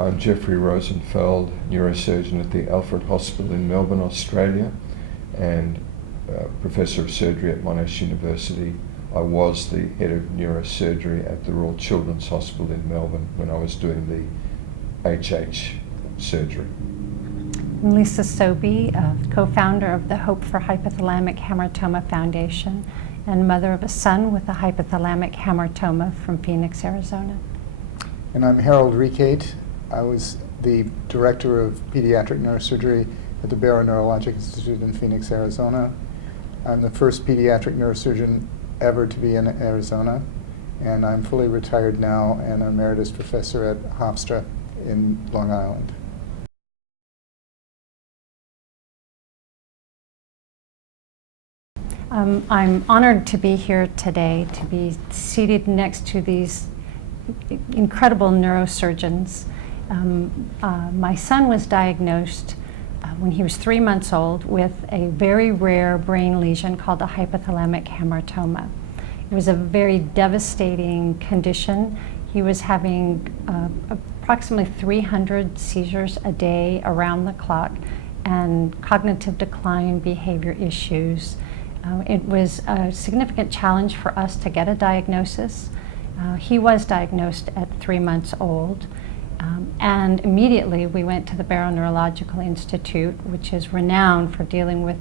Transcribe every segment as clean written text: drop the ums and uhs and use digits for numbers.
I'm Jeffrey Rosenfeld, neurosurgeon at the Alfred Hospital in Melbourne, Australia, and Professor of Surgery at Monash University. I was the head of neurosurgery at the Royal Children's Hospital in Melbourne when I was doing the HH surgery. I'm Lisa Soeby, co-founder of the Hope for Hypothalamic Hamartoma Foundation and mother of a son with a hypothalamic hamartoma from Phoenix, Arizona. And I'm Rekate. I was the director of pediatric neurosurgery at the Barrow Neurologic Institute in Phoenix, Arizona. I'm the first pediatric neurosurgeon ever to be in Arizona, and I'm fully retired now and emeritus professor at Hofstra in Long Island. I'm honored to be here today, to be seated next to these incredible neurosurgeons. My son was diagnosed when he was 3 months old with a very rare brain lesion called a hypothalamic hamartoma. It was a very devastating condition. He was having approximately 300 seizures a day around the clock and cognitive decline, behavior issues. It was a significant challenge for us to get a diagnosis. He was diagnosed at 3 months old, and immediately we went to the Barrow Neurological Institute, which is renowned for dealing with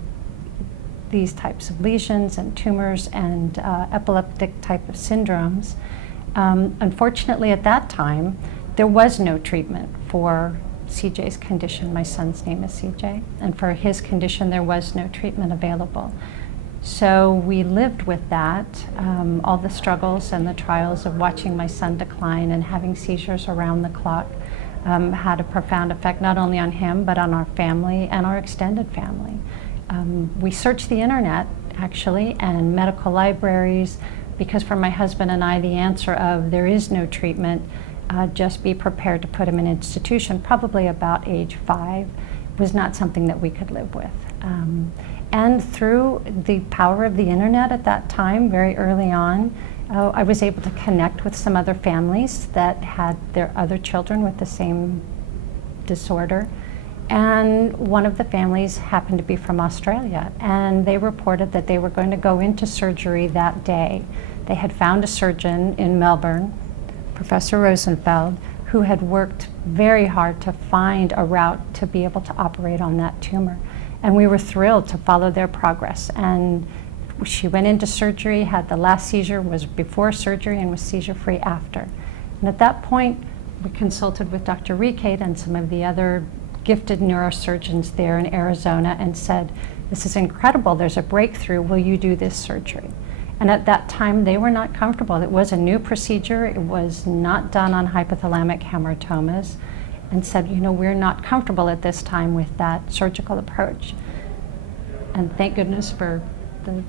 these types of lesions and tumors and epileptic type of syndromes. Unfortunately, at that time, there was no treatment for CJ's condition. My son's name is CJ, and for his condition, there was no treatment available. So we lived with that, all the struggles and the trials of watching my son decline and having seizures around the clock had a profound effect not only on him, but on our family and our extended family. We searched the internet, actually, and medical libraries, because for my husband and I, the answer of there is no treatment, just be prepared to put him in an institution, probably about age 5, was not something that we could live with. And through the power of the internet at that time, very early on, I was able to connect with some other families that had their other children with the same disorder. And one of the families happened to be from Australia, and they reported that they were going to go into surgery that day. They had found a surgeon in Melbourne, Professor Rosenfeld, who had worked very hard to find a route to be able to operate on that tumor. And we were thrilled to follow their progress. And she went into surgery, had the last seizure, was before surgery, and was seizure-free after. And at that point, we consulted with Dr. Rekate and some of the other gifted neurosurgeons there in Arizona and said, this is incredible, there's a breakthrough, will you do this surgery? And at that time, they were not comfortable. It was a new procedure, it was not done on hypothalamic hamartomas, and said, you know, we're not comfortable at this time with that surgical approach. And thank goodness for the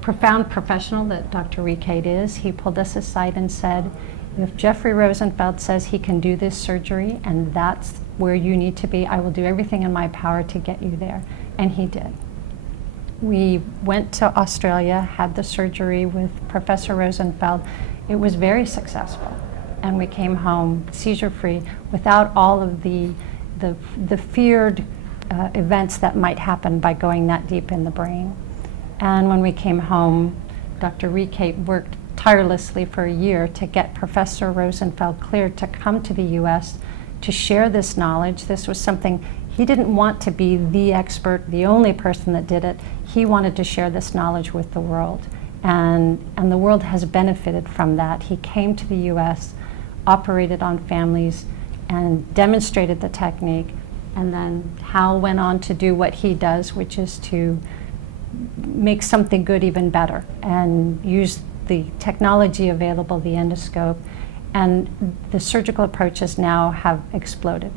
profound professional that Dr. Rekate is. He pulled us aside and said, if Jeffrey Rosenfeld says he can do this surgery and that's where you need to be, I will do everything in my power to get you there. And he did. We went to Australia, had the surgery with Professor Rosenfeld. It was very successful. And we came home seizure-free without all of the feared events that might happen by going that deep in the brain. And when we came home, Dr. Rekate worked tirelessly for a year to get Professor Rosenfeld cleared to come to the US to share this knowledge. This was something he didn't want to be the expert, the only person that did it. He wanted to share this knowledge with the world. And the world has benefited from that. He came to the US, operated on families, and demonstrated the technique. And then Hal went on to do what he does, which is to make something good even better and use the technology available, the endoscope, and the surgical approaches now have exploded.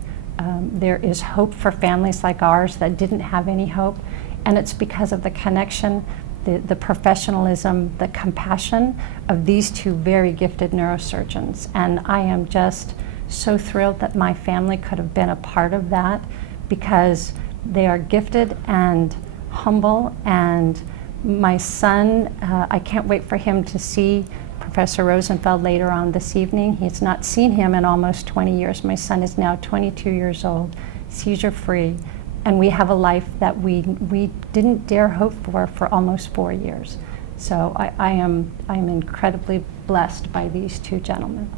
There is hope for families like ours that didn't have any hope, and it's because of the connection, the professionalism, the compassion of these two very gifted neurosurgeons. And I am just so thrilled that my family could have been a part of that, because they are gifted and humble, and my son, I can't wait for him to see Professor Rosenfeld later on this evening. He's not seen him in almost 20 years. My son is now 22 years old, seizure-free, and we have a life that we didn't dare hope for almost 4 years. So I am incredibly blessed by these two gentlemen.